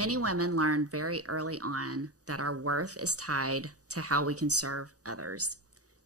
many women learn very early on that our worth is tied to how we can serve others.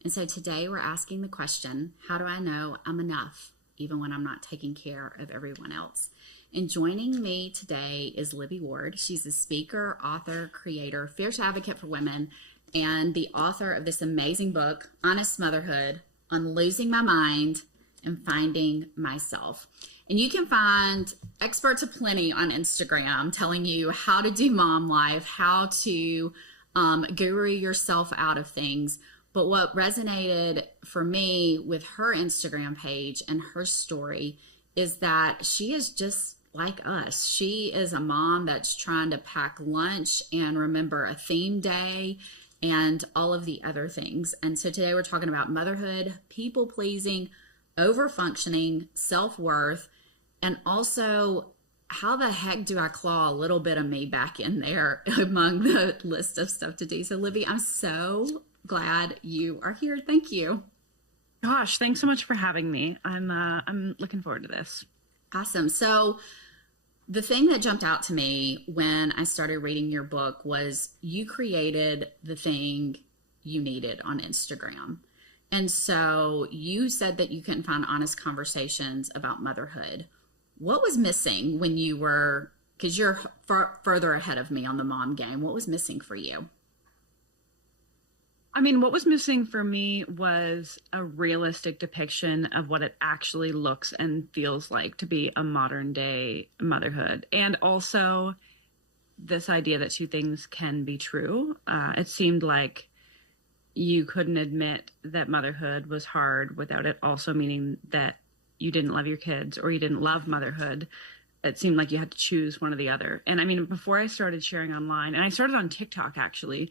And so today we're asking the question, how do I know I'm enough, even when I'm not taking care of everyone else? And joining me today is Libby Ward. She's a speaker, author, creator, fierce advocate for women, and the author of this amazing book, Honest Motherhood, on Losing My Mind and Finding Myself. And you can find experts aplenty on Instagram telling you how to do mom life, how to guru yourself out of things. But what resonated for me with her Instagram page and her story is that she is just like us. She is a mom that's trying to pack lunch and remember a theme day and all of the other things. And so today we're talking about motherhood, people pleasing, overfunctioning, self-worth, and also how the heck do I claw a little bit of me back in there among the list of stuff to do. So Libby, I'm so glad you are here. Thank you. Gosh, thanks so much for having me. I'm looking forward to this. Awesome. So the thing that jumped out to me when I started reading your book was you created the thing you needed on Instagram. And so you said that you couldn't find honest conversations about motherhood. What was missing when you were, because you're further ahead of me on the mom game, what was missing for you? I mean, what was missing for me was a realistic depiction of what it actually looks and feels like to be a modern day motherhood. And also this idea that two things can be true. It seemed like you couldn't admit that motherhood was hard without it also meaning that you didn't love your kids or you didn't love motherhood. It seemed like you had to choose one or the other. And I mean, before I started sharing online, and I started on TikTok actually,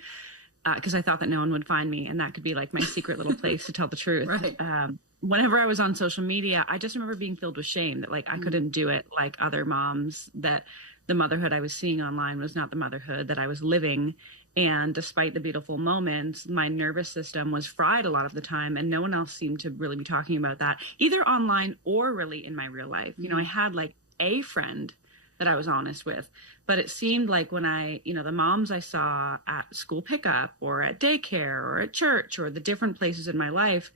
because I thought that no one would find me and that could be like my secret little place to tell the truth. Right. Whenever I was on social media, I just remember being filled with shame that like I couldn't do it like other moms, that the motherhood I was seeing online was not the motherhood that I was living. And despite the beautiful moments, my nervous system was fried a lot of the time. And no one else seemed to really be talking about that, either online or really in my real life. You know, I had like a friend that I was honest with, but it seemed like when the moms I saw at school pickup or at daycare or at church or the different places in my life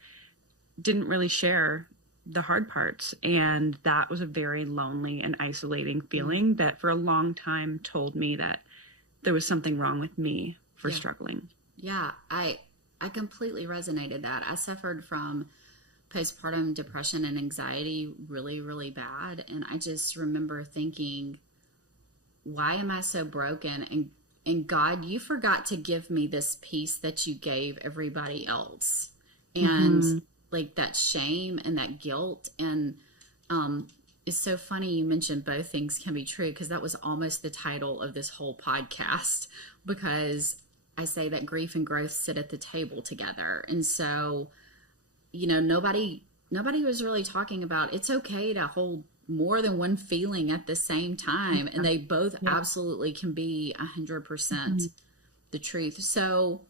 didn't really share the hard parts. And that was a very lonely and isolating feeling that for a long time told me that there was something wrong with me for struggling. Yeah, I completely resonated that. I suffered from postpartum depression and anxiety really, really bad. And I just remember thinking, why am I so broken? And God, you forgot to give me this peace that you gave everybody else. And like that shame and that guilt. And it's so funny you mentioned both things can be true, because that was almost the title of this whole podcast, because I say that grief and growth sit at the table together. And so, nobody was really talking about it's okay to hold more than one feeling at the same time. And they both absolutely can be 100% the truth. So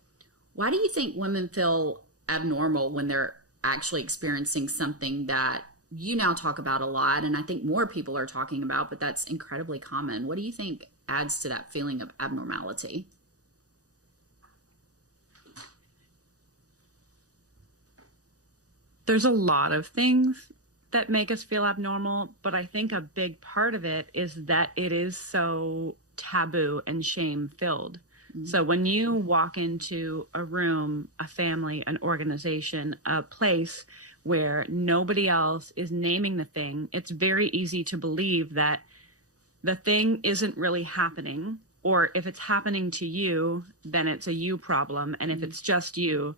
why do you think women feel abnormal when they're actually experiencing something that you now talk about a lot, and I think more people are talking about, but that's incredibly common? What do you think adds to that feeling of abnormality? There's a lot of things that make us feel abnormal, but I think a big part of it is that it is so taboo and shame filled. So when you walk into a room, a family, an organization, a place where nobody else is naming the thing, it's very easy to believe that the thing isn't really happening, or if it's happening to you, then it's a you problem. And if it's just you,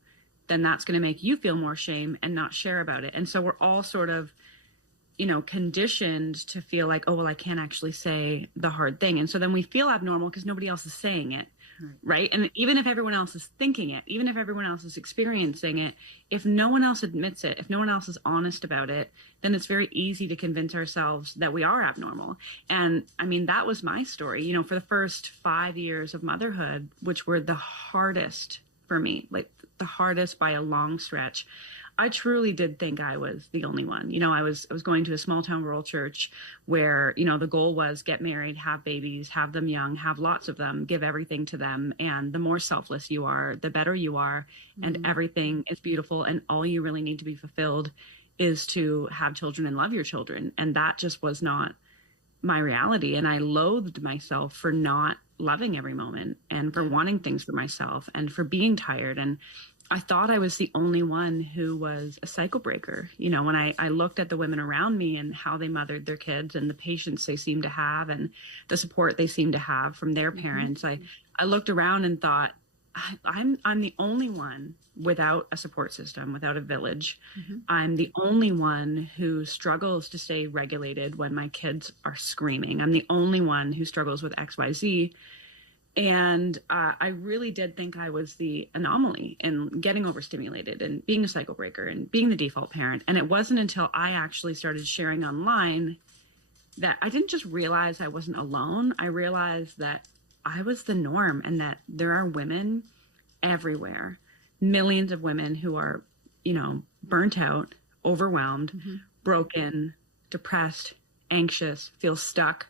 then that's going to make you feel more shame and not share about it. And so we're all sort of, conditioned to feel like, oh, well, I can't actually say the hard thing. And so then we feel abnormal because nobody else is saying it. Right. And even if everyone else is thinking it, even if everyone else is experiencing it, if no one else admits it, if no one else is honest about it, then it's very easy to convince ourselves that we are abnormal. And I mean, that was my story, for the first 5 years of motherhood, which were the hardest for me, like the hardest by a long stretch. I truly did think I was the only one. You know, I was going to a small town rural church where, you know, the goal was get married, have babies, have them young, have lots of them, give everything to them. And the more selfless you are, the better you are. And everything is beautiful. And all you really need to be fulfilled is to have children and love your children. And that just was not my reality. And I loathed myself for not loving every moment and for wanting things for myself and for being tired. And I thought I was the only one who was a cycle breaker. You know, when I looked at the women around me and how they mothered their kids and the patience they seemed to have and the support they seemed to have from their parents, I looked around and thought, I'm the only one without a support system, without a village. I'm the only one who struggles to stay regulated when my kids are screaming. I'm the only one who struggles with XYZ. And I really did think I was the anomaly in getting overstimulated and being a cycle breaker and being the default parent. And it wasn't until I actually started sharing online that I didn't just realize I wasn't alone. I realized that I was the norm and that there are women everywhere, millions of women who are, you know, burnt out, overwhelmed, broken, depressed, anxious, feel stuck,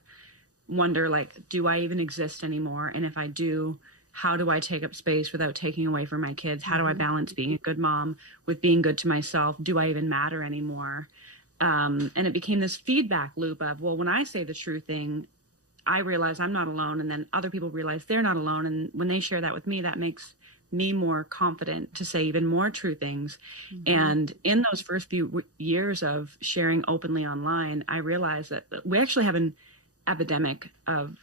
wonder like, do I even exist anymore? And if I do, how do I take up space without taking away from my kids? How do I balance being a good mom with being good to myself? Do I even matter anymore? And it became this feedback loop of, well, when I say the true thing, I realize I'm not alone. And then other people realize they're not alone. And when they share that with me, that makes me more confident to say even more true things. And in those first few years of sharing openly online, I realized that we actually have an epidemic of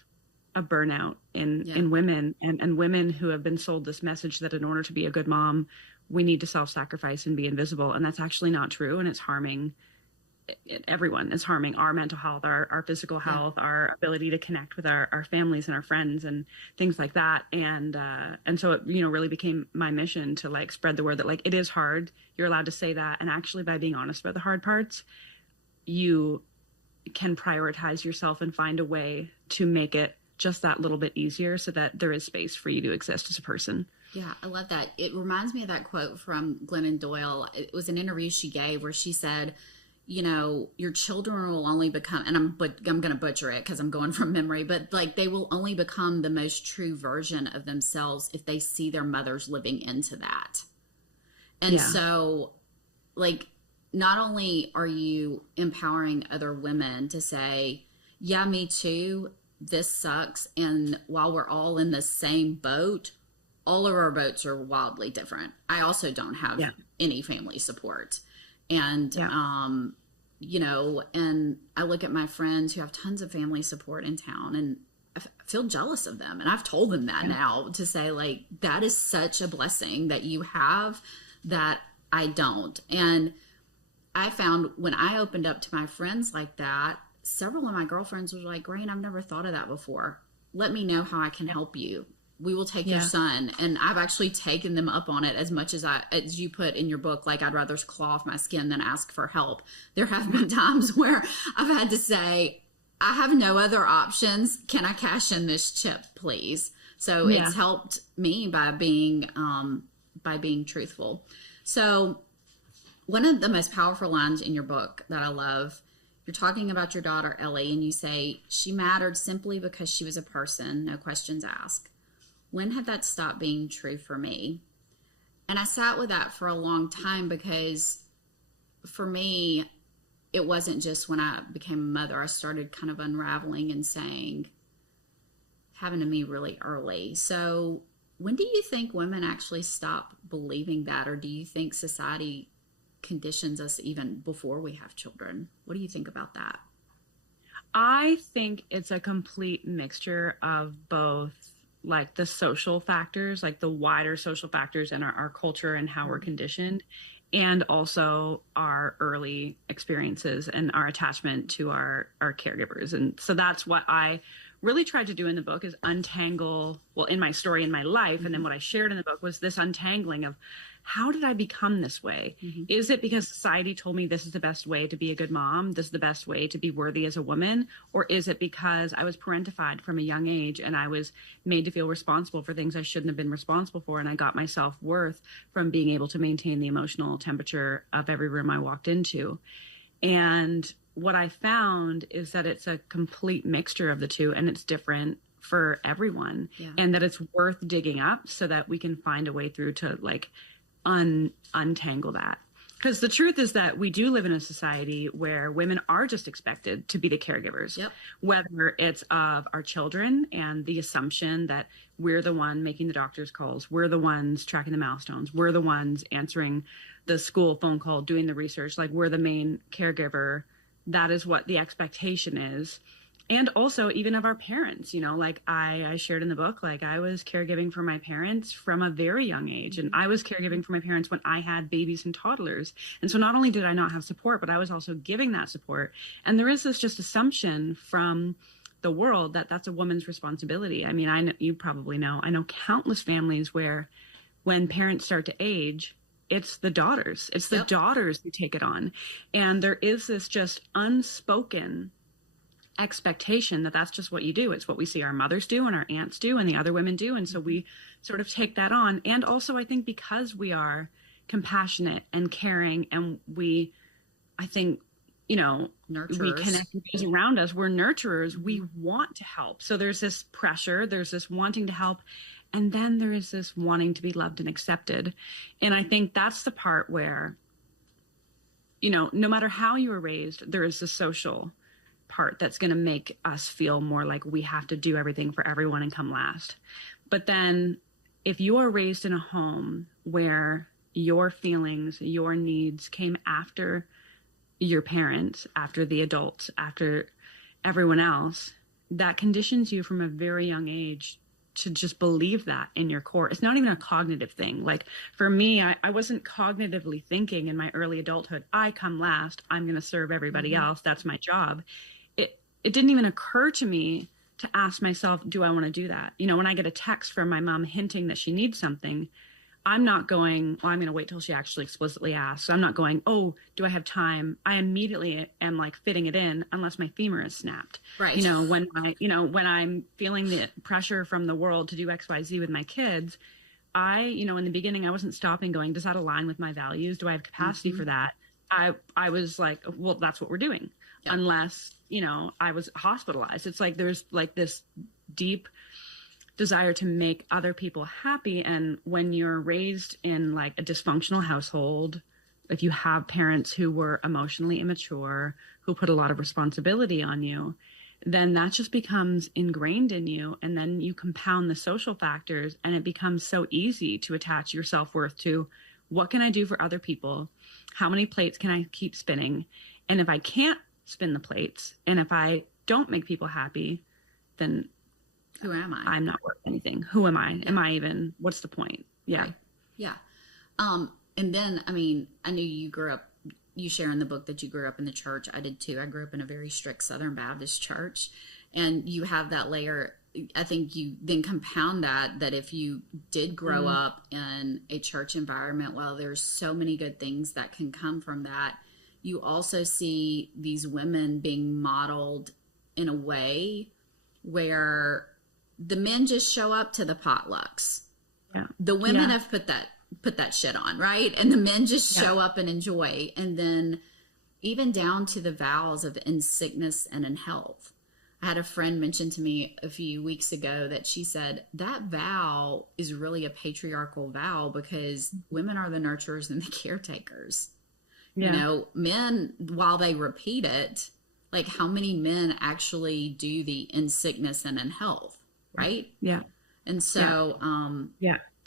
a burnout in women and women who have been sold this message that in order to be a good mom, we need to self-sacrifice and be invisible. And that's actually not true. And it's harming everyone. It's harming our mental health, our physical health, our ability to connect with our families and our friends and things like that. And so it, you know, really became my mission to like spread the word that like, it is hard. You're allowed to say that. And actually by being honest about the hard parts, you can prioritize yourself and find a way to make it just that little bit easier so that there is space for you to exist as a person. Yeah, I love that. It reminds me of that quote from Glennon Doyle. It was an interview she gave where she said, you know, your children will only become, and I'm going to butcher it because I'm going from memory, but like they will only become the most true version of themselves if they see their mothers living into that. And so like, not only are you empowering other women to say, yeah, me too, this sucks. And while we're all in the same boat, all of our boats are wildly different. I also don't have any family support. And, you know, and I look at my friends who have tons of family support in town and I feel jealous of them. And I've told them that now to say like, that is such a blessing that you have that I don't. And I found when I opened up to my friends like that, several of my girlfriends were like, Ryanne, I've never thought of that before. Let me know how I can help you. We will take your son. And I've actually taken them up on it as much as as you put in your book, like I'd rather claw off my skin than ask for help. There have been times where I've had to say, I have no other options. Can I cash in this chip, please? So it's helped me by being truthful. So one of the most powerful lines in your book that I love, you're talking about your daughter, Ellie, and you say, she mattered simply because she was a person, no questions asked. When had that stopped being true for me? And I sat with that for a long time because for me, it wasn't just when I became a mother. I started kind of unraveling and saying, happened to me really early. So when do you think women actually stop believing that? Or do you think society conditions us even before we have children? What do you think about that? I think it's a complete mixture of both, like the social factors, like the wider social factors in our culture and how we're conditioned, and also our early experiences and our attachment to our caregivers. And so that's what I really tried to do in the book is untangle, well, in my story, in my life, and then what I shared in the book was this untangling of, how did I become this way? Is it because society told me this is the best way to be a good mom? This is the best way to be worthy as a woman? Or is it because I was parentified from a young age and I was made to feel responsible for things I shouldn't have been responsible for? And I got my self-worth from being able to maintain the emotional temperature of every room I walked into. And what I found is that it's a complete mixture of the two, and it's different for everyone, and that it's worth digging up so that we can find a way through to like untangle that. Because the truth is that we do live in a society where women are just expected to be the caregivers, whether it's of our children and the assumption that we're the one making the doctor's calls, we're the ones tracking the milestones, we're the ones answering the school phone call, doing the research, like we're the main caregiver. That is what the expectation is. And also even of our parents, you know, like I shared in the book, like I was caregiving for my parents from a very young age. And I was caregiving for my parents when I had babies and toddlers. And so not only did I not have support, but I was also giving that support. And there is this just assumption from the world that that's a woman's responsibility. I mean, I know, you probably know, I know countless families where when parents start to age, it's the daughters. It's the daughters who take it on. And there is this just unspoken expectation that that's just what you do. It's what we see our mothers do and our aunts do and the other women do. And so we sort of take that on. And also I think because we are compassionate and caring and we, I think, you know, nurturers. We connect with those around us. We're nurturers. We want to help. So there's this pressure, there's this wanting to help. And then there is this wanting to be loved and accepted. And I think that's the part where, you know, no matter how you were raised, there is the social part that's going to make us feel more like we have to do everything for everyone and come last. But then if you are raised in a home where your feelings, your needs came after your parents, after the adults, after everyone else, that conditions you from a very young age to just believe that in your core. It's not even a cognitive thing. Like for me, I wasn't cognitively thinking in my early adulthood, I come last, I'm going to serve everybody else. That's my job. It didn't even occur to me to ask myself, do I want to do that? You know, when I get a text from my mom hinting that she needs something, I'm not going, well, I'm going to wait till she actually explicitly asks. So I'm not going, oh, do I have time? I immediately am like fitting it in unless my femur is snapped. Right. You know, when I'm feeling the pressure from the world to do X, Y, Z with my kids, in the beginning, I wasn't stopping going, does that align with my values? Do I have capacity for that? I was like, well, that's what we're doing. Yeah. Unless, you know, I was hospitalized. It's like there's like this deep desire to make other people happy. And when you're raised in like a dysfunctional household, if you have parents who were emotionally immature, who put a lot of responsibility on you, then that just becomes ingrained in you. And then you compound the social factors and it becomes so easy to attach your self-worth to what can I do for other people? How many plates can I keep spinning? And if I can't spin the plates and if I don't make people happy, then who am I? I'm not worth anything. Who am I? Yeah. Am I even, what's the point? Yeah. Right. Yeah. And then, I mean, I knew you share in the book that you grew up in the church. I did too. I grew up in a very strict Southern Baptist church, and you have that layer. I think you then compound that if you did grow up in a church environment, well, there's so many good things that can come from that. You also see these women being modeled in a way where the men just show up to the potlucks. Yeah. The women have put that shit on, right? And the men just show up and enjoy. And then even down to the vows of in sickness and in health. I had a friend mention to me a few weeks ago that she said that vow is really a patriarchal vow because women are the nurturers and the caretakers. Yeah. You know, men, while they repeat it, like how many men actually do the in sickness and in health, right? Yeah. And so,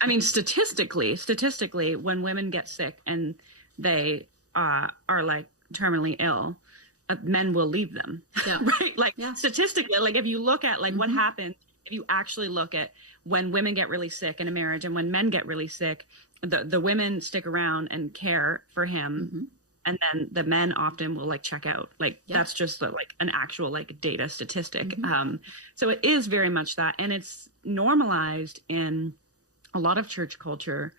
I mean, statistically, when women get sick and they are like terminally ill, men will leave them, right? Like statistically, like if you look at like what happens, if you actually look at when women get really sick in a marriage and when men get really sick, the women stick around and care for him and then the men often will like check out. Like Yeah. that's just like an actual like data statistic. Mm-hmm. So it is very much that, and it's normalized in a lot of church culture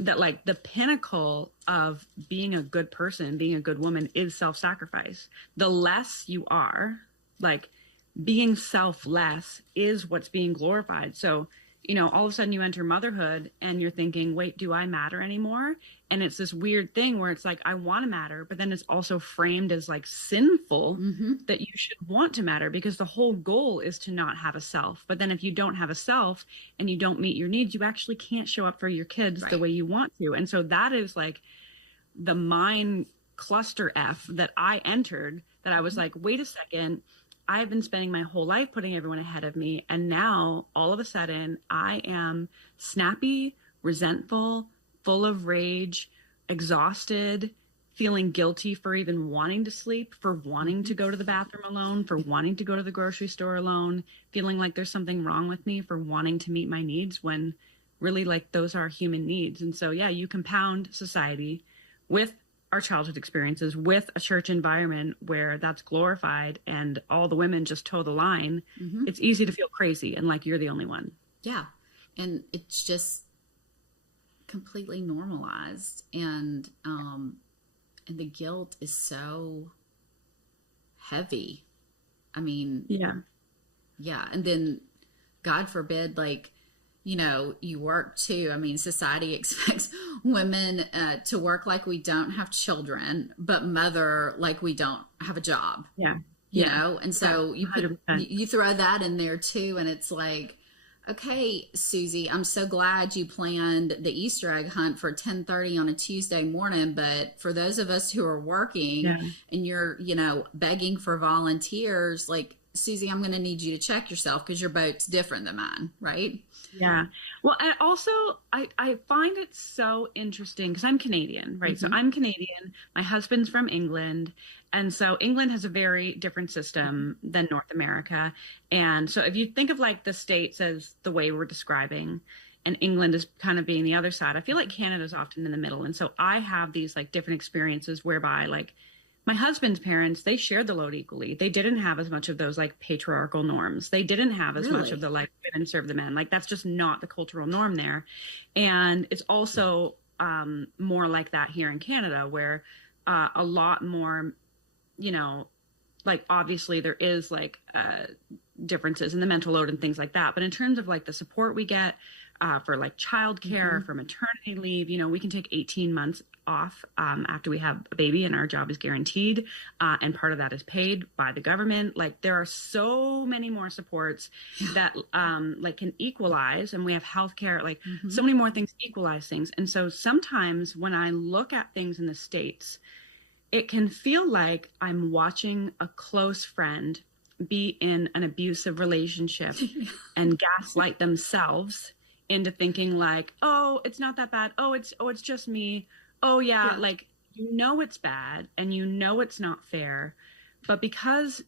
that like the pinnacle of being a good person, being a good woman is self-sacrifice. The less you are, like being selfless is what's being glorified. So, you know, all of a sudden you enter motherhood and you're thinking, wait, do I matter anymore? And it's this weird thing where it's like, I want to matter, but then it's also framed as like sinful that you should want to matter, because the whole goal is to not have a self. But then if you don't have a self and you don't meet your needs, you actually can't show up for your kids the way you want to. And so that is like the mind cluster F that I entered, that I was like, wait a second, I have been spending my whole life putting everyone ahead of me. And now all of a sudden I am snappy, resentful, full of rage, exhausted, feeling guilty for even wanting to sleep, for wanting to go to the bathroom alone, for wanting to go to the grocery store alone, feeling like there's something wrong with me for wanting to meet my needs, when really like those are human needs. And so, yeah, you compound society with our childhood experiences, with a church environment where that's glorified and all the women just toe the line. It's easy to feel crazy and like you're the only one. Yeah. And it's just completely normalized. And the guilt is so heavy. I mean, yeah. And then God forbid, like, you know, you work too. I mean, society expects women to work like we don't have children, but mother like we don't have a job. You know, and so you throw that in there too, and it's like, okay, Susie, I'm so glad you planned the Easter egg hunt for 10:30 on a Tuesday morning, but for those of us who are working and you're, you know, begging for volunteers, like, Susie, I'm going to need you to check yourself because your boat's different than mine, right? Yeah. Well, and also I find it so interesting because I'm Canadian, right? So I'm Canadian. My husband's from England. And so England has a very different system than North America. And so if you think of like the States as the way we're describing, and England is kind of being the other side, I feel like Canada's often in the middle. And so I have these like different experiences whereby like my husband's parents, they shared the load equally. They didn't have as much of those like patriarchal norms. They didn't have as much of the like women serve the men. Like that's just not the cultural norm there. And it's also more like that here in Canada, where a lot more, you know, like obviously there is like differences in the mental load and things like that. But in terms of like the support we get for like childcare, for maternity leave, you know, we can take 18 months off after we have a baby and our job is guaranteed. And part of that is paid by the government. Like there are so many more supports that like can equalize, and we have healthcare, like so many more things equalize things. And so sometimes when I look at things in the States, it can feel like I'm watching a close friend be in an abusive relationship and gaslight themselves into thinking like, oh, it's not that bad. Oh, it's just me. Oh yeah. Like, you know, it's bad and you know, it's not fair, but because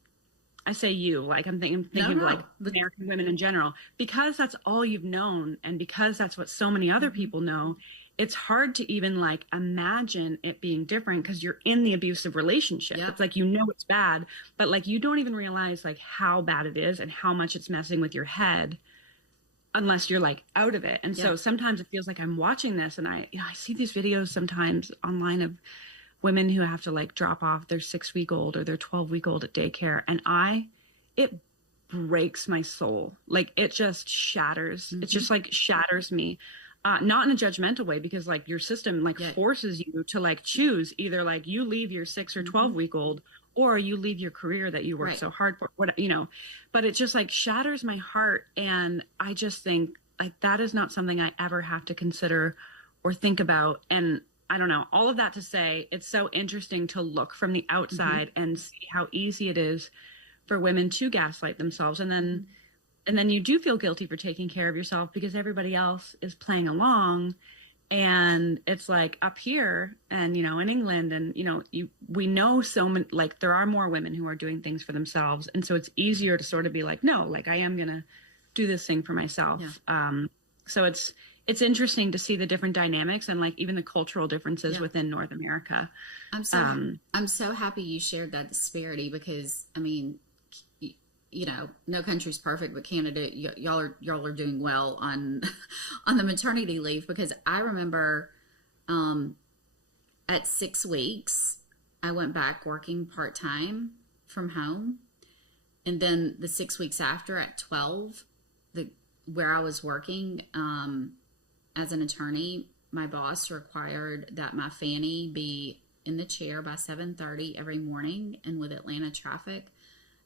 I say you, like I'm thinking of like American women in general, because that's all you've known. And because that's what so many other people know, it's hard to even like imagine it being different because you're in the abusive relationship. It's like, you know, it's bad, but like, you don't even realize like how bad it is and how much it's messing with your head unless you're like out of it. And so sometimes it feels like I'm watching this and I see these videos sometimes online of women who have to like drop off their 6-week-old or their 12-week-old at daycare. And it breaks my soul. Like it just shatters. It just like shatters me. Not in a judgmental way, because like your system like forces you to like choose either like you leave your 6 or 12-week-old or you leave your career that you work so hard for, what, you know, but it just like shatters my heart. And I just think like that is not something I ever have to consider or think about. And I don't know, all of that to say, it's so interesting to look from the outside and see how easy it is for women to gaslight themselves. And then you do feel guilty for taking care of yourself because everybody else is playing along. And it's like up here and, you know, in England and, you know, we know so many, like there are more women who are doing things for themselves. And so it's easier to sort of be like, no, like I am going to do this thing for myself. So it's interesting to see the different dynamics and like even the cultural differences within North America. I'm so happy you shared that disparity, because I mean, you know, no country's perfect, but Canada, y'all are doing well on on the maternity leave, because I remember at 6 weeks I went back working part-time from home, and then the 6 weeks after at 12, where I was working as an attorney, my boss required that my Fanny be in the chair by 7:30 every morning, and with Atlanta traffic,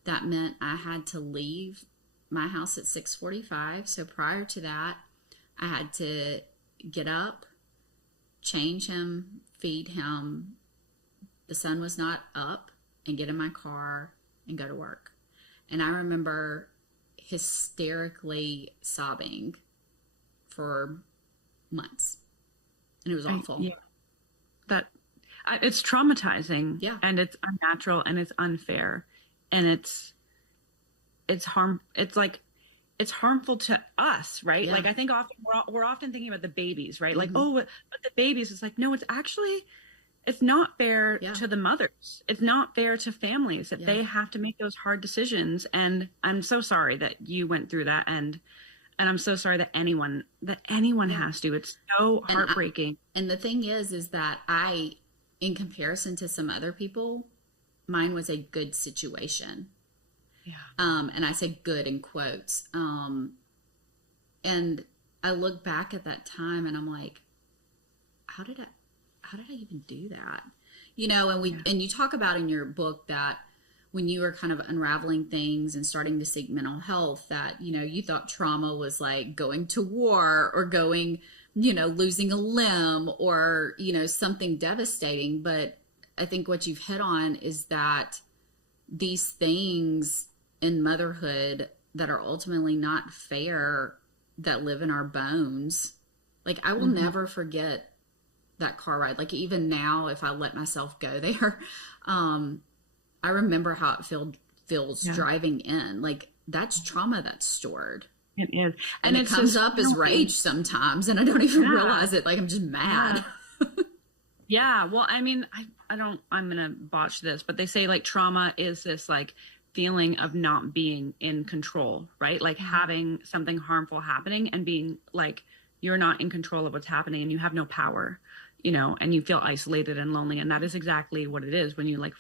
that meant I had to leave my house at 6:45. So prior to that, I had to get up, change him, feed him. The sun was not up, and get in my car and go to work. And I remember hysterically sobbing for months, and it was awful. It's traumatizing, and it's unnatural, and it's unfair, and it's harmful to us, right? Like, I think often we're often thinking about the babies, right? Like, oh, but the babies, it's like, no, it's not fair to the mothers. It's not fair to families that they have to make those hard decisions. And I'm so sorry that you went through that. And I'm so sorry that anyone has to. It's so heartbreaking. And the thing is that in comparison to some other people, mine was a good situation. Yeah. And I say good in quotes. And I look back at that time and I'm like, how did I even do that? You know, and you talk about in your book that when you were kind of unraveling things and starting to seek mental health, that, you know, you thought trauma was like going to war or going, you know, losing a limb or, you know, something devastating. But I think what you've hit on is that these things in motherhood that are ultimately not fair, that live in our bones. Like, I will never forget that car ride. Like, even now, if I let myself go there, I remember how it feels driving in. Like, that's trauma that's stored. It is. And it comes up as rage sometimes, and I don't even realize it. Like, I'm just mad. Yeah. Well, I mean, I'm going to botch this, but they say like trauma is this like feeling of not being in control, right? Like having something harmful happening and being like, you're not in control of what's happening and you have no power, you know, and you feel isolated and lonely. And that is exactly what it is when you like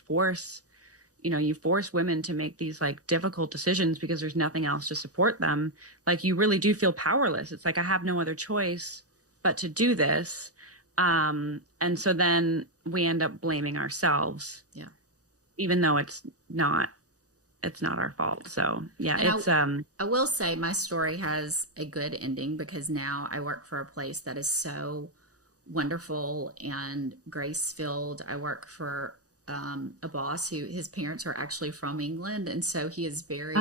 you force women to make these like difficult decisions because there's nothing else to support them. Like, you really do feel powerless. It's like, I have no other choice but to do this. And so then we end up blaming ourselves. Yeah. Even though it's not our fault. So I will say my story has a good ending, because now I work for a place that is so wonderful and grace-filled. I work for a boss who, his parents are actually from England, and so he is very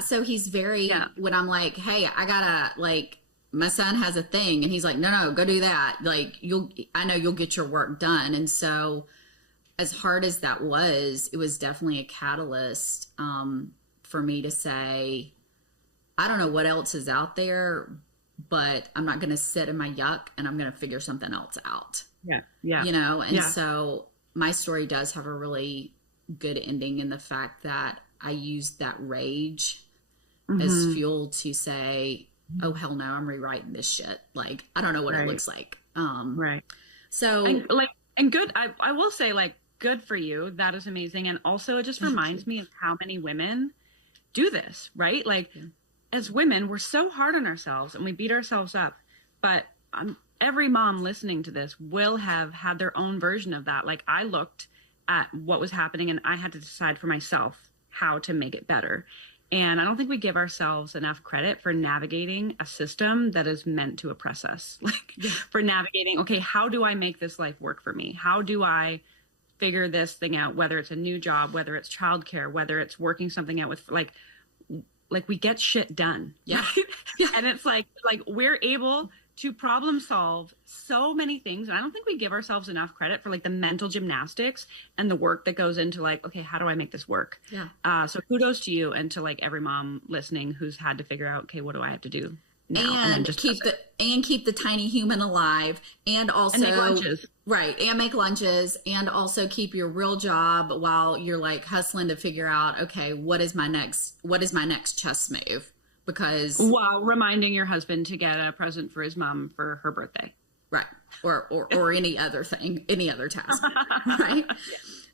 so he's very when I'm like, hey, I gotta, like, my son has a thing, and he's like, no, go do that, like, I know you'll get your work done. And so as hard as that was, it was definitely a catalyst for me to say, I don't know what else is out there, but I'm not going to sit in my yuck, and I'm going to figure something else out. Yeah. You know, and so my story does have a really good ending in the fact that I used that rage as fuel to say, oh, hell no, I'm rewriting this shit. Like, I don't know what it looks like. So and good. I will say, like, good for you. That is amazing. And also it just reminds me of how many women do this, right? Like, as women, we're so hard on ourselves and we beat ourselves up, but every mom listening to this will have had their own version of that. Like, I looked at what was happening and I had to decide for myself how to make it better. And I don't think we give ourselves enough credit for navigating a system that is meant to oppress us. Like, for navigating, okay, how do I make this life work for me? How do I figure this thing out, whether it's a new job, whether it's childcare, whether it's working something out with, like we get shit done. Yeah. Right? And it's like we're able to problem solve so many things. And I don't think we give ourselves enough credit for like the mental gymnastics and the work that goes into like, okay, how do I make this work? Yeah. So kudos to you and to like every mom listening who's had to figure out, okay, what do I have to do? now. And keep the tiny human alive, and also make lunches. Right, and make lunches, and also keep your real job while you're like hustling to figure out, okay, what is my next chess move? Because while reminding your husband to get a present for his mom for her birthday. Right. Or any other thing, any other task. Right. Yeah.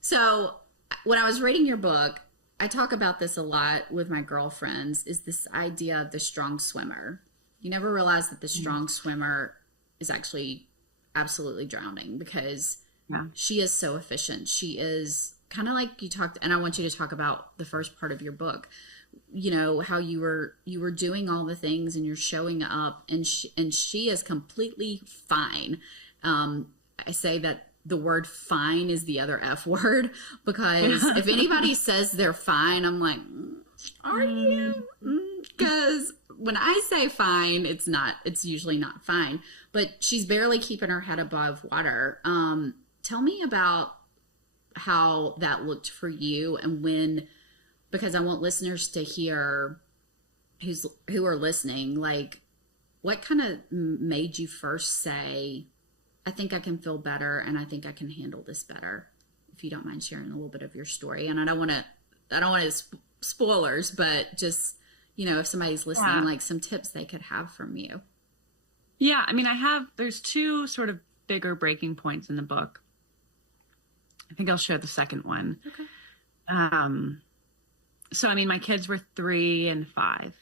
So when I was reading your book, I talk about this a lot with my girlfriends, is this idea of the strong swimmer. You never realize that the strong swimmer is actually absolutely drowning, because she is so efficient. She is kind of like you talked, and I want you to talk about the first part of your book, you know, how you were doing all the things and you're showing up, and she is completely fine. I say that the word fine is the other F word, because if anybody says they're fine, I'm like, are you? Because when I say fine, it's usually not fine, but she's barely keeping her head above water. Tell me about how that looked for you, and because I want listeners to hear who are listening, like, what kind of made you first say, I think I can feel better and I think I can handle this better? If you don't mind sharing a little bit of your story. And I don't want to spoilers, but just, you know, if somebody's listening, like some tips they could have from you. Yeah. I mean, there's two sort of bigger breaking points in the book. I think I'll share the second one. Okay. So, I mean, my kids were 3 and 5.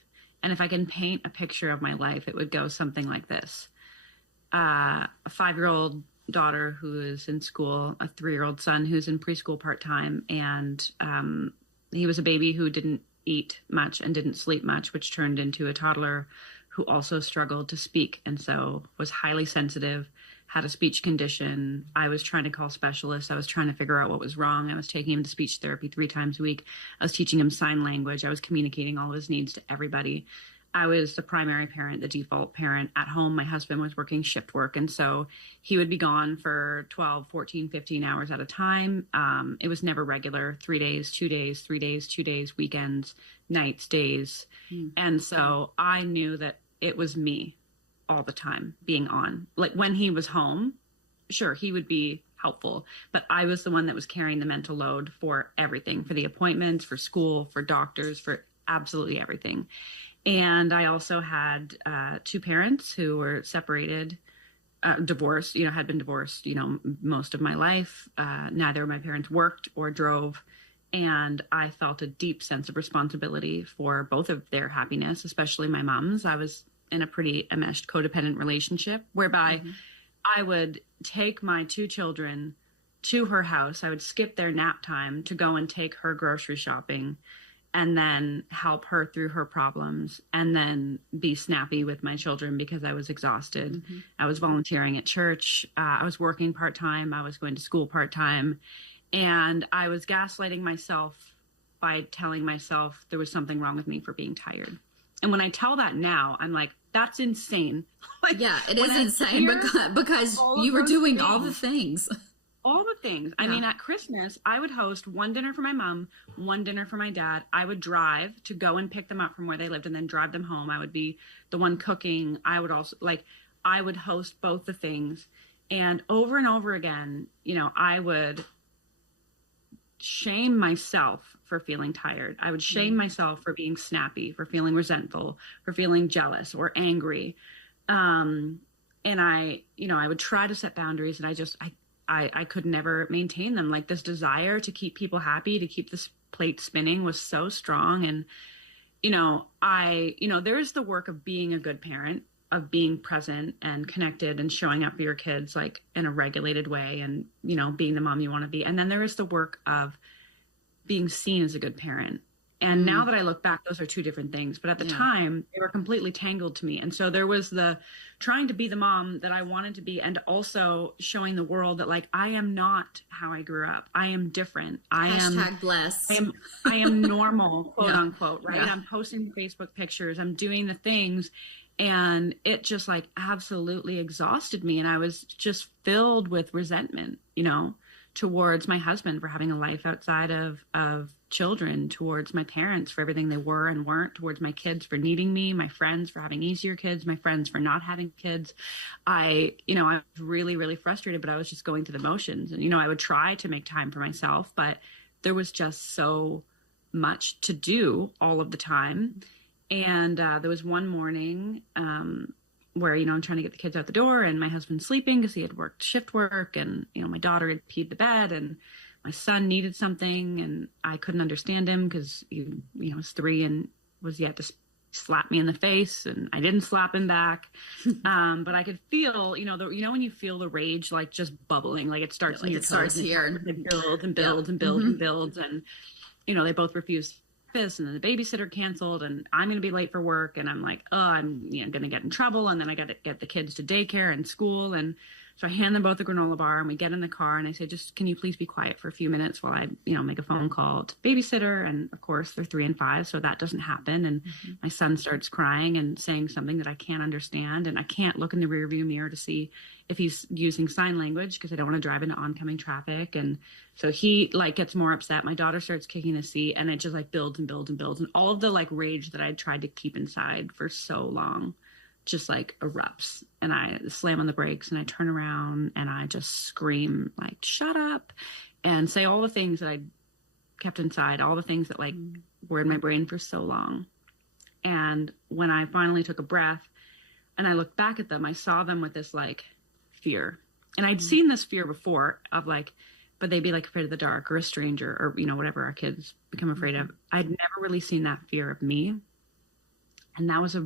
And if I can paint a picture of my life, it would go something like this. A 5-year-old daughter who is in school, a 3-year-old son who's in preschool part-time. And he was a baby who didn't eat much and didn't sleep much, which turned into a toddler who also struggled to speak. And so was highly sensitive, had a speech condition. I was trying to call specialists. I was trying to figure out what was wrong. I was taking him to speech therapy 3 times a week. I was teaching him sign language. I was communicating all of his needs to everybody. I was the primary parent, the default parent at home. My husband was working shift work. And so he would be gone for 12, 14, 15 hours at a time. It was never regular, 3 days, 2 days, 3 days, 2 days, weekends, nights, days. And so I knew that it was me all the time being on. Like when he was home, sure, he would be helpful, but I was the one that was carrying the mental load for everything, for the appointments, for school, for doctors, for absolutely everything. And I also had 2 parents who were separated, divorced, had been divorced, most of my life. Neither of my parents worked or drove. And I felt a deep sense of responsibility for both of their happiness, especially my mom's. I was in a pretty enmeshed codependent relationship whereby I would take my 2 children to her house. I would skip their nap time to go and take her grocery shopping, and then help her through her problems, and then be snappy with my children because I was exhausted. I was volunteering at church. I was working part-time. I was going to school part-time. And I was gaslighting myself by telling myself there was something wrong with me for being tired. And when I tell that now, I'm like, that's insane. Like, yeah, it is insane because you were doing all the things. All the things. Yeah. I mean, at Christmas, I would host 1 dinner for my mom, 1 dinner for my dad. I would drive to go and pick them up from where they lived and then drive them home. I would be the one cooking. I would also, I would host both the things. And over again, I would shame myself for feeling tired. I would shame myself for being snappy, for feeling resentful, for feeling jealous or angry. And I would try to set boundaries, and I could never maintain them. Like, this desire to keep people happy, to keep this plate spinning was so strong. And, there is the work of being a good parent, of being present and connected and showing up for your kids, like, in a regulated way, and, being the mom you want to be. And then there is the work of being seen as a good parent. And now that I look back, those are 2 different things. But at the time, they were completely tangled to me. And so there was the trying to be the mom that I wanted to be, and also showing the world that, like, I am not how I grew up. I am different. Bless. I am normal, quote unquote, right? Yeah. I'm posting Facebook pictures. I'm doing the things. And it just, like, absolutely exhausted me. And I was just filled with resentment, towards my husband for having a life outside of children towards my parents for everything they were and weren't, towards my kids for needing me, my friends for having easier kids, my friends for not having kids. I was really, really frustrated, but I was just going through the motions. And, I would try to make time for myself, but there was just so much to do all of the time. And there was one morning where, I'm trying to get the kids out the door and my husband's sleeping because he had worked shift work, and, my daughter had peed the bed, and my son needed something and I couldn't understand him because he, was 3 and was yet to slap me in the face, and I didn't slap him back. But I could feel, when you feel the rage, like just bubbling, like it starts in your toes, here and it builds and builds and builds and builds. And, they both refused this, and then the babysitter canceled, and I'm going to be late for work. And I'm like, oh, I'm going to get in trouble. And then I got to get the kids to daycare and school. And so I hand them both a granola bar, and we get in the car, and I say, just, can you please be quiet for a few minutes while I, make a phone call to babysitter? And of course they're 3 and 5, so that doesn't happen. And my son starts crying and saying something that I can't understand. And I can't look in the rearview mirror to see if he's using sign language because I don't want to drive into oncoming traffic. And so he gets more upset. My daughter starts kicking the seat, and it just builds and builds and builds. And all of the rage that I tried to keep inside for so long just erupts, and I slam on the brakes, and I turn around and I just scream shut up, and say all the things that I kept inside, all the things that were in my brain for so long. And when I finally took a breath and I looked back at them, I saw them with this fear. And I'd seen this fear before of but they'd be afraid of the dark or a stranger or, whatever our kids become afraid of. I'd never really seen that fear of me. And that was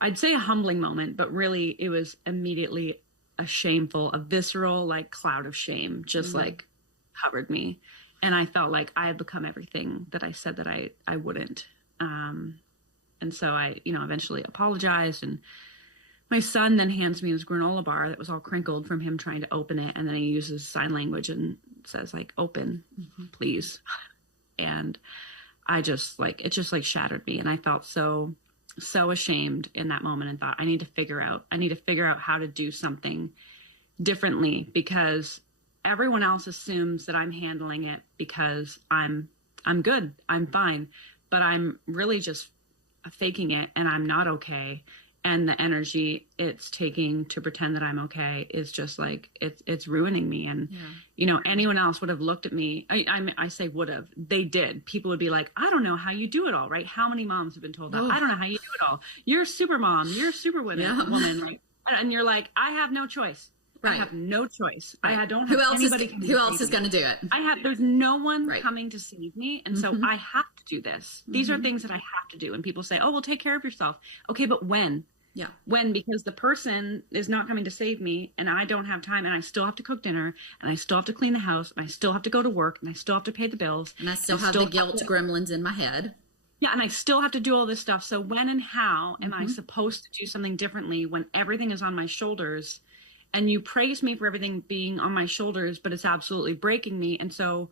I'd say a humbling moment, but really it was immediately a visceral, cloud of shame, just covered me. And I felt like I had become everything that I said that I wouldn't. And so I, eventually apologized, and my son then hands me his granola bar that was all crinkled from him trying to open it. And then he uses sign language and says open, please. And I just it just shattered me. And I felt so ashamed in that moment, and thought, I need to figure out how to do something differently, because everyone else assumes that I'm handling it because I'm good, I'm fine, but I'm really just faking it, and I'm not okay. And the energy it's taking to pretend that I'm okay is just it's ruining me. And, anyone else would have looked at me. I say would have, they did. People would be like, I don't know how you do it all, right? How many moms have been told that? I don't know how you do it all. You're a super mom. You're a super woman. And you're like, I have no choice. Right. I have no choice. Right. I don't have anybody. Who else is going to do it? There's no one coming to save me. And so I have to do this. These are things that I have to do. And people say, oh, well, take care of yourself. Okay, but when? Yeah. When? Because the person is not coming to save me, and I don't have time, and I still have to cook dinner, and I still have to clean the house, and I still have to go to work, and I still have to pay the bills. And I still have the guilt gremlins in my head. Yeah, and I still have to do all this stuff. So when and how am I supposed to do something differently when everything is on my shoulders? And you praise me for everything being on my shoulders, but it's absolutely breaking me. And so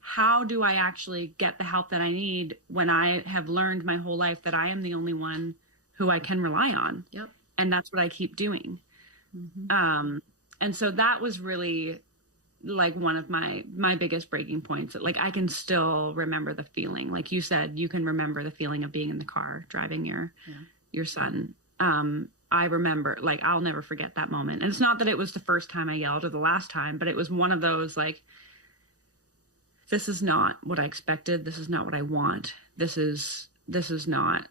how do I actually get the help that I need when I have learned my whole life that I am the only one who I can rely on? Yep. And that's what I keep doing. And so that was really one of my biggest breaking points. I can still remember the feeling. Like you said, you can remember the feeling of being in the car driving your son. I remember, I'll never forget that moment. And it's not that it was the first time I yelled or the last time, but it was one of those, this is not what I expected. This is not what I want. This is not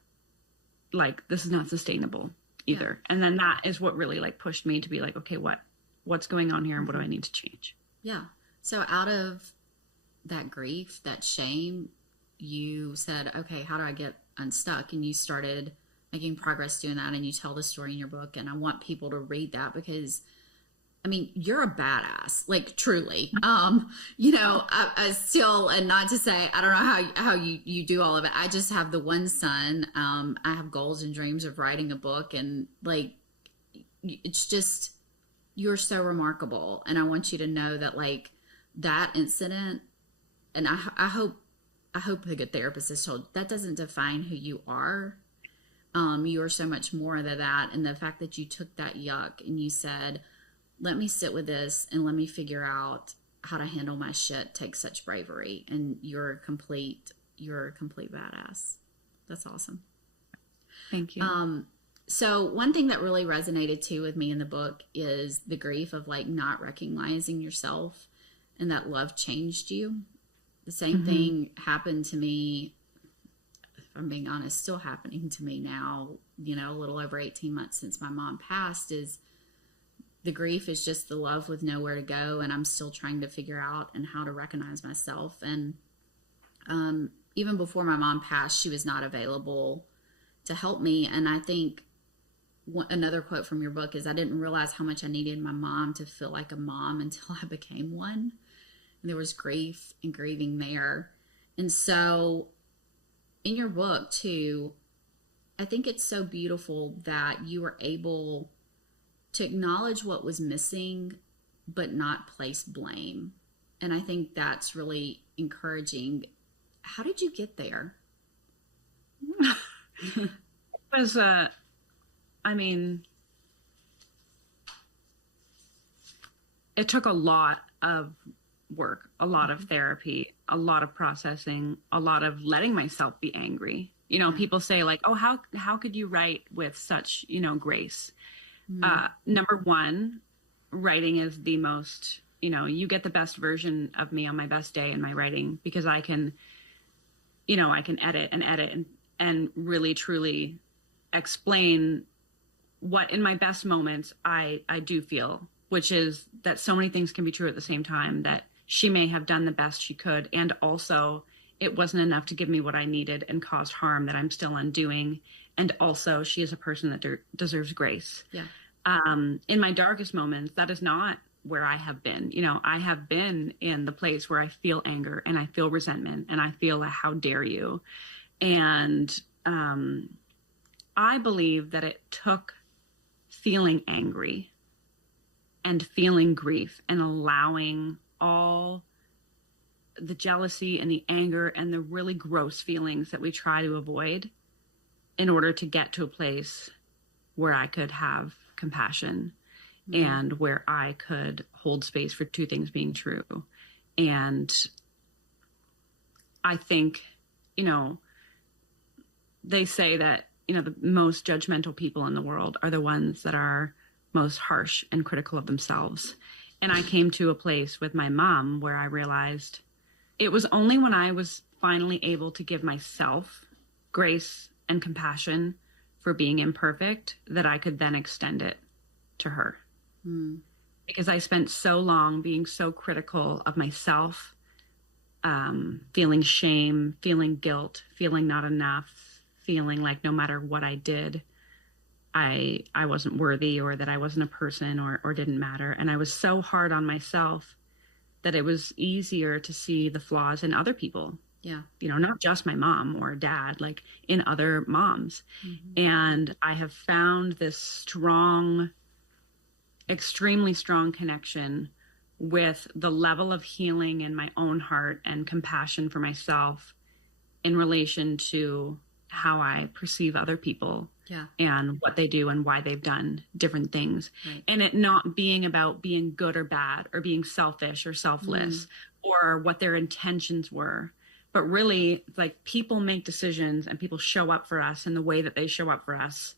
sustainable either. Yeah. And then that is what really pushed me to be okay, what's going on here, and what do I need to change? Yeah. So out of that grief, that shame, you said, okay, how do I get unstuck? And you started making progress doing that, and you tell the story in your book, and I want people to read that because you're a badass, truly. I still, and not to say, I don't know how you do all of it. I just have the one son. I have goals and dreams of writing a book, and it's just, you're so remarkable. And I want you to know that that incident, and I hope a good therapist has told, that doesn't define who you are. You are so much more than that. And the fact that you took that yuck and you said, let me sit with this and let me figure out how to handle my shit takes such bravery, and you're a complete badass. That's awesome. Thank you. So one thing that really resonated too with me in the book is the grief of like not recognizing yourself and that love changed you. The same thing happened to me, if I'm being honest, still happening to me now, you know, a little over 18 months since my mom passed. Is the grief is just the love with nowhere to go, and I'm still trying to figure out and how to recognize myself. And even before my mom passed, she was not available to help me. And I think another quote from your book is, I didn't realize how much I needed my mom to feel like a mom until I became one. And there was grief and grieving there. And so in your book too, I think it's so beautiful that you were able to acknowledge what was missing, but not place blame. And I think that's really encouraging. How did you get there? It was, it took a lot of work, a lot of therapy, a lot of processing, a lot of letting myself be angry. You know, people say like, oh, how could you write with such, you know, grace? Number one, writing is the most, you know, you get the best version of me on my best day in my writing, because I can, you know, I can edit and really truly explain what in my best moments I do feel, which is that so many things can be true at the same time, that she may have done the best she could, and also it wasn't enough to give me what I needed and caused harm that I'm still undoing. And also she is a person that deserves grace. Yeah. In my darkest moments, that is not where I have been. You know, I have been in the place where I feel anger and I feel resentment and I feel like, how dare you? And I believe that it took feeling angry and feeling grief and allowing all the jealousy and the anger and the really gross feelings that we try to avoid in order to get to a place where I could have compassion and where I could hold space for two things being true. And I think, you know, they say that, you know, the most judgmental people in the world are the ones that are most harsh and critical of themselves. And I came to a place with my mom where I realized it was only when I was finally able to give myself grace and compassion for being imperfect that I could then extend it to her. Because I spent so long being so critical of myself, feeling shame, feeling guilt, feeling not enough, feeling like no matter what I did, I wasn't worthy, or that I wasn't a person, or didn't matter. And I was so hard on myself that it was easier to see the flaws in other people. Yeah. You know, not just my mom or dad, like in other moms. And I have found this strong, extremely strong connection with the level of healing in my own heart and compassion for myself in relation to how I perceive other people. Yeah. And what they do and why they've done different things. Right. And it not being about being good or bad or being selfish or selfless or what their intentions were, but really like people make decisions and people show up for us in the way that they show up for us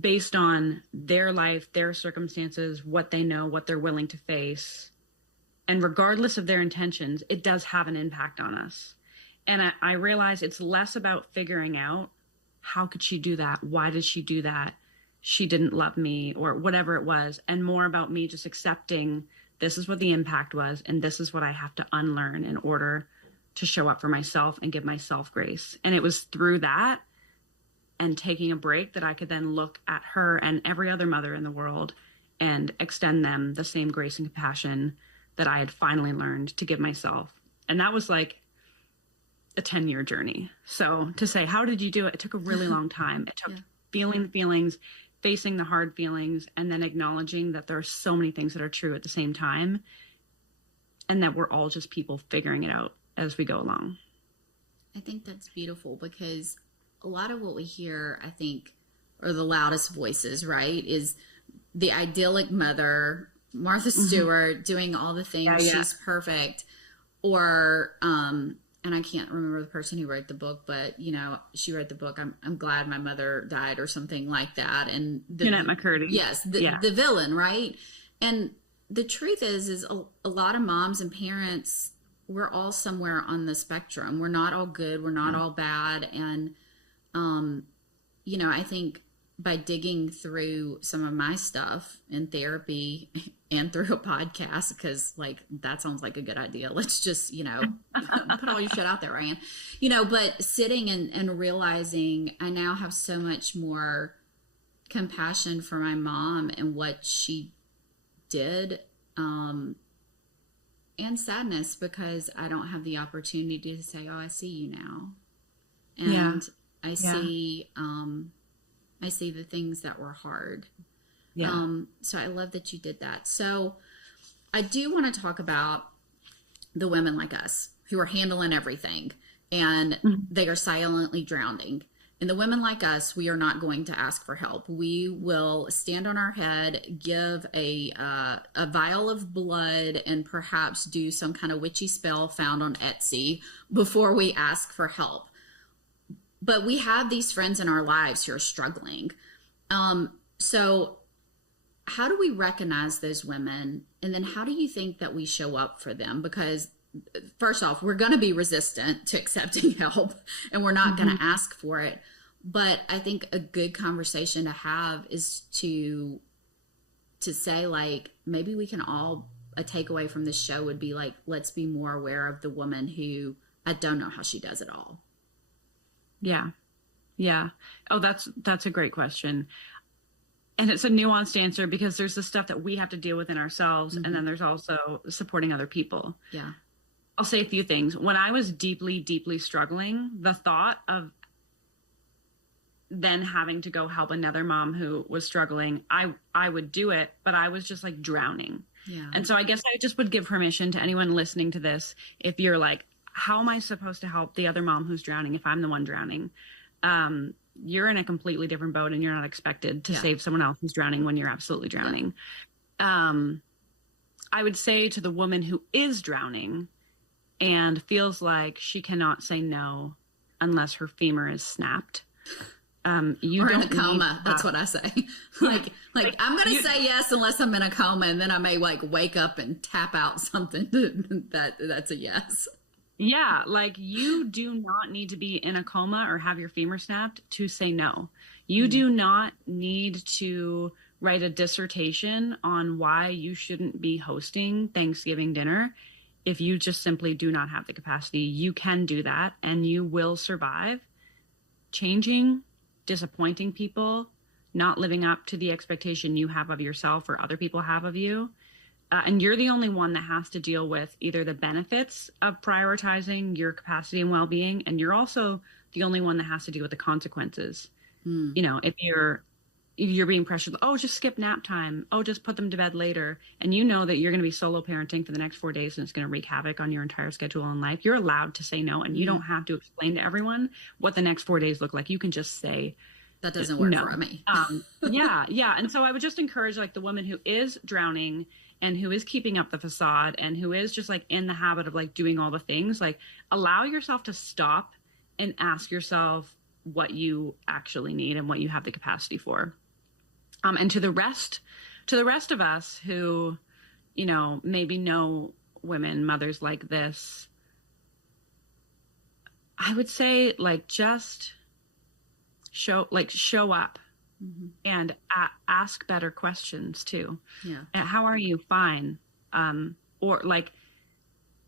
based on their life, their circumstances, what they know, what they're willing to face. And regardless of their intentions, it does have an impact on us. And I realize it's less about figuring out, how could she do that? Why did she do that? She didn't love me, or whatever it was. And more about me just accepting this is what the impact was. And this is what I have to unlearn in order to show up for myself and give myself grace. And it was through that and taking a break that I could then look at her and every other mother in the world and extend them the same grace and compassion that I had finally learned to give myself. And that was like a 10-year journey. So to say, how did you do it? It took a really long time. It took feeling the feelings, facing the hard feelings, and then acknowledging that there are so many things that are true at the same time, and that we're all just people figuring it out as we go along. I think that's beautiful, because a lot of what we hear, I think, are the loudest voices, right? Is the idyllic mother Martha Stewart doing all the things. Yeah. She's perfect. Or, and I can't remember the person who wrote the book, but you know, she wrote the book, I'm glad my mother died, or something like that. And Jeanette McCurdy. Yes. The villain, right? And the truth is a lot of moms and parents, we're all somewhere on the spectrum. We're not all good. We're not all bad. And, you know, I think by digging through some of my stuff in therapy and through a podcast, because like, that sounds like a good idea. Let's just, you know, put all your shit out there, Ryan, you know, but sitting and realizing I now have so much more compassion for my mom and what she did, and sadness because I don't have the opportunity to say, oh, I see you now. And I see, I see the things that were hard. Yeah. So I love that you did that. So I do want to talk about the women like us who are handling everything and they are silently drowning. And the women like us, we are not going to ask for help. We will stand on our head, give a vial of blood, and perhaps do some kind of witchy spell found on Etsy before we ask for help. But we have these friends in our lives who are struggling. So how do we recognize those women? And then how do you think that we show up for them? Because first off, we're going to be resistant to accepting help and we're not going to ask for it. But I think a good conversation to have is to say, like, maybe we can all, a takeaway from this show would be like, let's be more aware of the woman who I don't know how she does it all. Yeah. Yeah. Oh, that's a great question. And it's a nuanced answer because there's the stuff that we have to deal with in ourselves. And then there's also supporting other people. Yeah. I'll say a few things. When I was deeply, deeply struggling, the thought of then having to go help another mom who was struggling, I would do it, but I was just like drowning. Yeah. And so I guess I just would give permission to anyone listening to this. If you're like, how am I supposed to help the other mom who's drowning if I'm the one drowning? You're in a completely different boat and you're not expected to save someone else who's drowning when you're absolutely drowning. I would say to the woman who is drowning and feels like she cannot say no unless her femur is snapped. You or don't in a coma. That's what I say. like I'm going to say yes unless I'm in a coma, and then I may like wake up and tap out something that's a yes. Yeah, like you do not need to be in a coma or have your femur snapped to say no. You do not need to write a dissertation on why you shouldn't be hosting Thanksgiving dinner. If you just simply do not have the capacity, you can do that and you will survive. Changing, disappointing people, not living up to the expectation you have of yourself or other people have of you. And you're the only one that has to deal with either the benefits of prioritizing your capacity and well-being, and you're also the only one that has to deal with the consequences. You know, if you're being pressured, oh, just skip nap time. Oh, just put them to bed later. And you know that you're going to be solo parenting for the next 4 days and it's going to wreak havoc on your entire schedule in life. You're allowed to say no, and you don't have to explain to everyone what the next 4 days look like. You can just say, that doesn't work for me. Yeah. And so I would just encourage like the woman who is drowning and who is keeping up the facade and who is just like in the habit of like doing all the things, like allow yourself to stop and ask yourself what you actually need and what you have the capacity for. And to the rest of us who, you know, maybe know women, mothers like this, I would say like just show up. And ask better questions too. Yeah. How are you? Fine. Or like,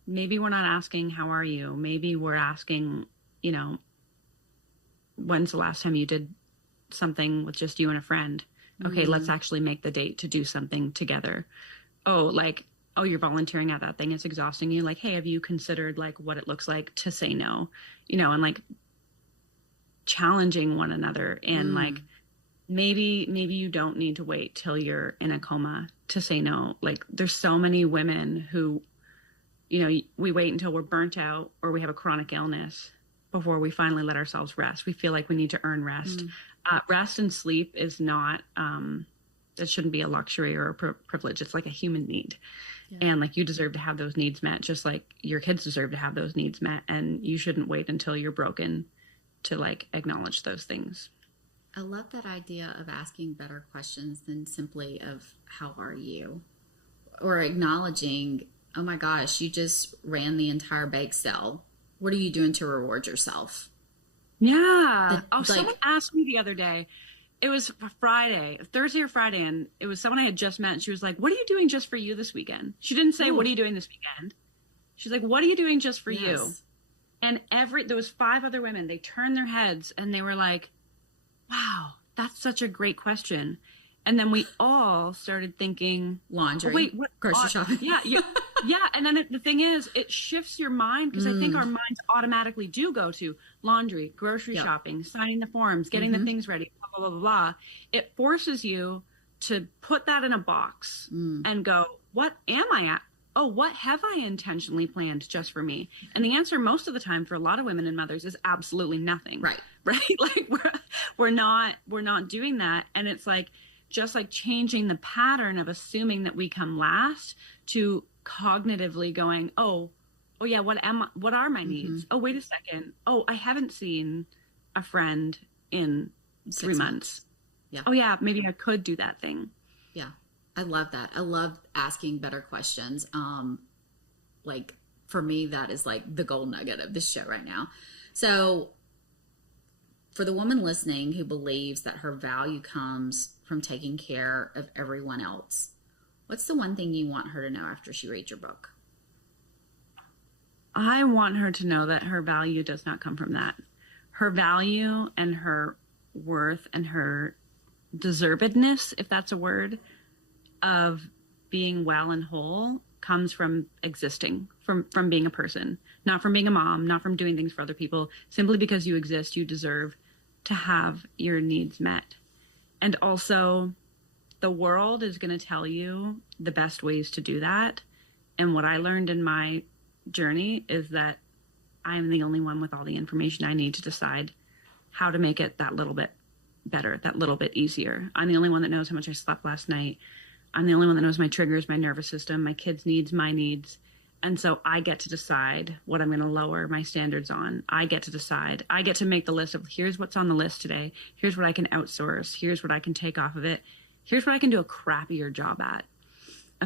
maybe we're not asking, how are you? Maybe we're asking, you know, when's the last time you did something with just you and a friend? Okay, let's actually make the date to do something together. Oh, you're volunteering at that thing. It's exhausting you. Like, hey, have you considered like what it looks like to say no? You know, and like challenging one another and like, maybe you don't need to wait till you're in a coma to say no. Like there's so many women who, you know, we wait until we're burnt out or we have a chronic illness before we finally let ourselves rest. We feel like we need to earn rest. Rest and sleep is not That shouldn't be a luxury or a privilege. It's like a human need. Yeah. And like you deserve to have those needs met, just like your kids deserve to have those needs met. And you shouldn't wait until you're broken to like acknowledge those things. I love that idea of asking better questions than simply of how are you, or acknowledging, oh my gosh, you just ran the entire bake sale. What are you doing to reward yourself? Yeah. Someone asked me the other day, it was Thursday or Friday, and it was someone I had just met, and she was like, what are you doing just for you this weekend? She didn't say, what are you doing this weekend? She's like, what are you doing just for you? And there was 5 other women. They turned their heads and they were like, wow, that's such a great question. And then we all started thinking laundry, grocery shopping. Yeah. And then the thing is, it shifts your mind, because I think our minds automatically do go to laundry, grocery shopping, signing the forms, getting the things ready, blah, blah, blah, blah. It forces you to put that in a box and go, what am I at? Oh, what have I intentionally planned just for me? And the answer most of the time for a lot of women and mothers is absolutely nothing. Right. Like we're not doing that. And it's like, just like changing the pattern of assuming that we come last to cognitively going, oh yeah, what are my needs? Oh, wait a second. Oh, I haven't seen a friend in 3 months. Yeah. Oh yeah, maybe I could do that thing. Yeah. I love that. I love asking better questions. Like for me, that is like the gold nugget of this show right now. So for the woman listening who believes that her value comes from taking care of everyone else, what's the one thing you want her to know after she reads your book? I want her to know that her value does not come from that. Her value and her worth and her deservedness, if that's a word, of being well and whole comes from existing, from being a person, not from being a mom, not from doing things for other people. Simply because you exist, you deserve to have your needs met. And also, the world is going to tell you the best ways to do that. And what I learned in my journey is that I'm the only one with all the information I need to decide how to make it that little bit better, that little bit easier. I'm the only one that knows how much I slept last night. I'm the only one that knows my triggers, my nervous system, my kids' needs, my needs. And so I get to decide what I'm going to lower my standards on. I get to decide. I get to make the list of here's what's on the list today. Here's what I can outsource. Here's what I can take off of it. Here's what I can do a crappier job at.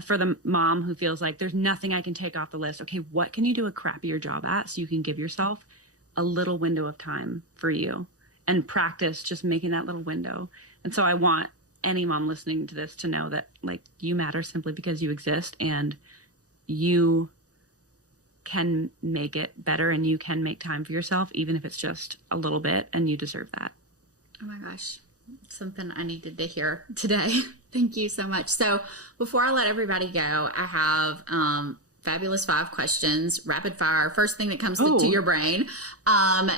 For the mom who feels like there's nothing I can take off the list. Okay, what can you do a crappier job at so you can give yourself a little window of time for you and practice just making that little window. And so I want any mom listening to this to know that like you matter simply because you exist, and you can make it better, and you can make time for yourself, even if it's just a little bit, and you deserve that. Oh my gosh. Something I needed to hear today. Thank you so much. So before I let everybody go, I have fabulous 5 questions, rapid fire, first thing that comes to your brain. Don't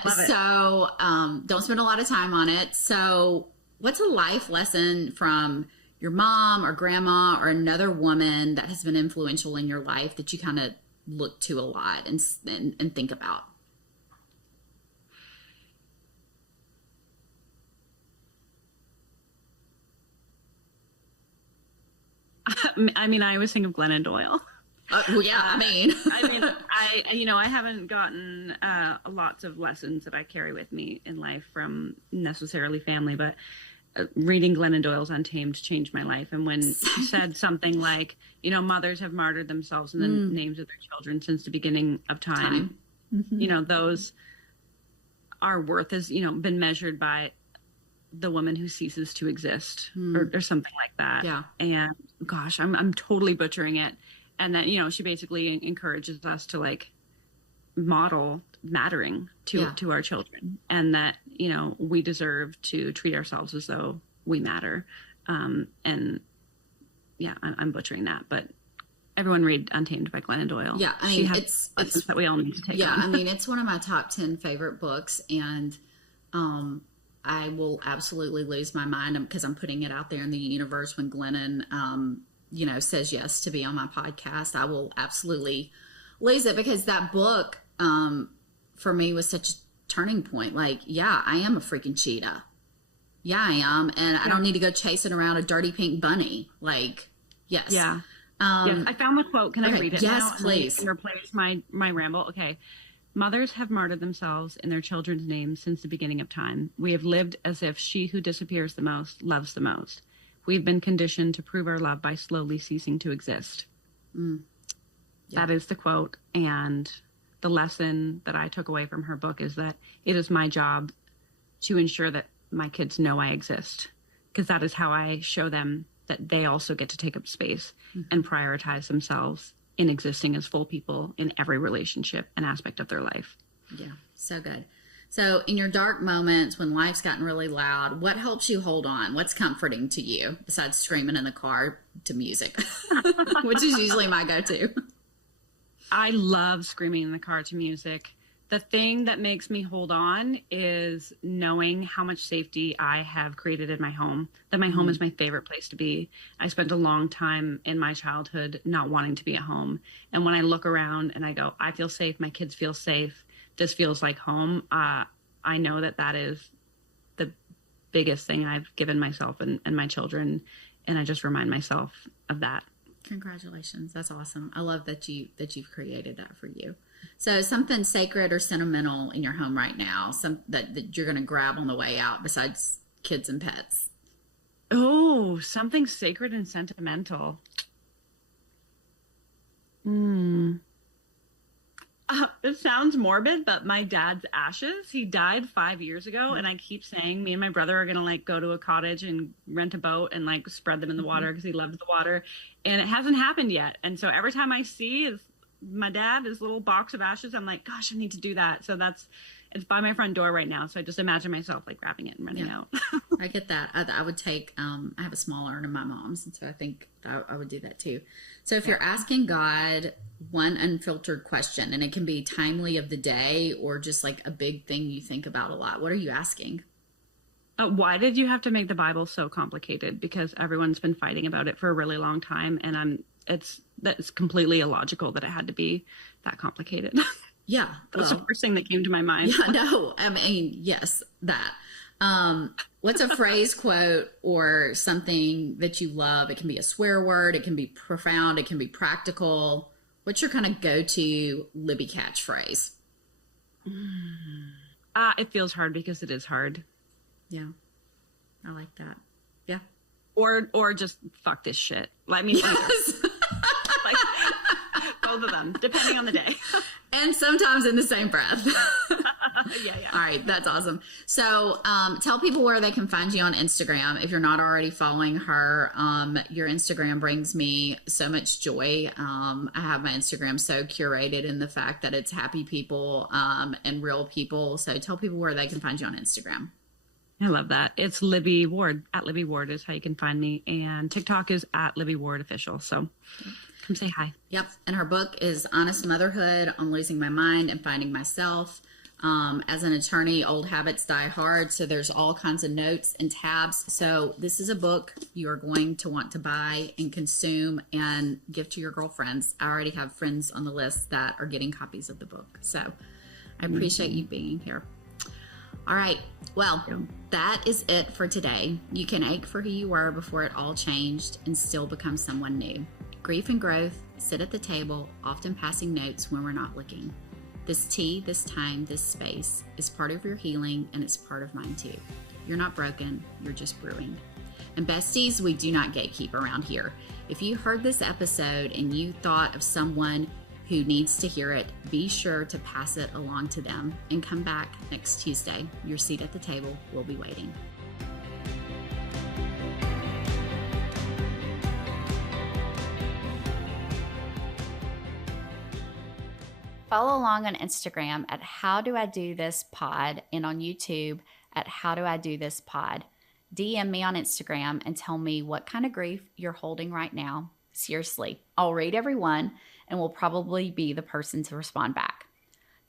spend a lot of time on it. So what's a life lesson from your mom or grandma or another woman that has been influential in your life that you kind of look to a lot and think about? I mean, I always think of Glennon Doyle. I haven't gotten lots of lessons that I carry with me in life from necessarily family, but reading Glennon Doyle's Untamed changed my life. And when she said something like, mothers have martyred themselves in the names of their children since the beginning of time. Mm-hmm. Those our worth has, been measured by the woman who ceases to exist or something like that. Yeah. And gosh, I'm totally butchering it. And that, she basically encourages us to like model mattering to our children, and that, we deserve to treat ourselves as though we matter. And yeah, I'm butchering that, but everyone read Untamed by Glennon Doyle. Yeah. I mean, it's that we all need to take. Yeah. I mean, it's one of my top 10 favorite books, and, I will absolutely lose my mind because I'm putting it out there in the universe when Glennon, says yes to be on my podcast. I will absolutely lose it because that book, for me was such a turning point. Like, yeah, I am a freaking cheetah. Yeah, I am. And I don't need to go chasing around a dirty pink bunny. Like, yes. Yeah. Yes. I found the quote. Can I read it yes, now? please. And replace my ramble. Okay. Mothers have martyred themselves in their children's names since the beginning of time. We have lived as if she who disappears the most loves the most. We've been conditioned to prove our love by slowly ceasing to exist. Yeah. That is the quote. And the lesson that I took away from her book is that it is my job to ensure that my kids know I exist, because that is how I show them that they also get to take up space and prioritize themselves in existing as full people in every relationship and aspect of their life. Yeah, so good. So in your dark moments when life's gotten really loud, what helps you hold on? What's comforting to you besides screaming in the car to music, which is usually my go-to? I love screaming in the car to music. The thing that makes me hold on is knowing how much safety I have created in my home, that my home is my favorite place to be. I spent a long time in my childhood not wanting to be at home. And when I look around and I go, I feel safe, my kids feel safe, this feels like home, I know that that is the biggest thing I've given myself and my children. And I just remind myself of that. Congratulations. That's awesome. I love that you've created that for you. So something sacred or sentimental in your home right now, that you're going to grab on the way out besides kids and pets. Oh, something sacred and sentimental. It sounds morbid, but my dad's ashes, he died 5 years ago. And I keep saying me and my brother are going to like go to a cottage and rent a boat and like spread them in the water because he loves the water. And it hasn't happened yet. And so every time I see my dad, his little box of ashes, I'm like, gosh, I need to do that. So it's by my front door right now. So I just imagine myself like grabbing it and running out. I get that. I would take, I have a small urn in my mom's. And so I think I would do that too. So if you're asking God one unfiltered question, and it can be timely of the day or just like a big thing you think about a lot, what are you asking? Why did you have to make the Bible so complicated? Because everyone's been fighting about it for a really long time. And that's completely illogical that it had to be that complicated. Yeah. That's the first thing that came to my mind. Yeah, no, I mean, yes, that. What's a phrase, quote, or something that you love? It can be a swear word. It can be profound. It can be practical. What's your kind of go-to Libby catchphrase? It feels hard because it is hard. Yeah. I like that. Yeah. Or just fuck this shit. I mean, yes. Like, both of them, depending on the day. And sometimes in the same breath. Yeah. All right. That's awesome. So tell people where they can find you on Instagram. If you're not already following her, your Instagram brings me so much joy. I have my Instagram so curated in the fact that it's happy people and real people. So tell people where they can find you on Instagram. I love that. It's Libby Ward. At Libby Ward is how you can find me. And TikTok is at Libby Ward Official. So come say hi. Yep. And her book is Honest Motherhood on Losing My Mind and Finding Myself. As an attorney, old habits die hard. So there's all kinds of notes and tabs. So this is a book you are going to want to buy and consume and give to your girlfriends. I already have friends on the list that are getting copies of the book. So I appreciate you being here. All right. Well, that is it for today. You can ache for who you were before it all changed and still become someone new. Grief and growth sit at the table, often passing notes when we're not looking. This tea, this time, this space is part of your healing, and it's part of mine too. You're not broken, you're just brewing. And besties, we do not gatekeep around here. If you heard this episode and you thought of someone who needs to hear it, be sure to pass it along to them and come back next Tuesday. Your seat at the table will be waiting. Follow along on Instagram at How Do I Do This Pod and on YouTube at How Do I Do This Pod. DM me on Instagram and tell me what kind of grief you're holding right now. Seriously, I'll read every one and will probably be the person to respond back.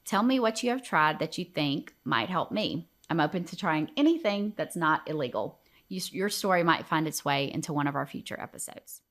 Tell me what you have tried that you think might help me. I'm open to trying anything that's not illegal. Your story might find its way into one of our future episodes.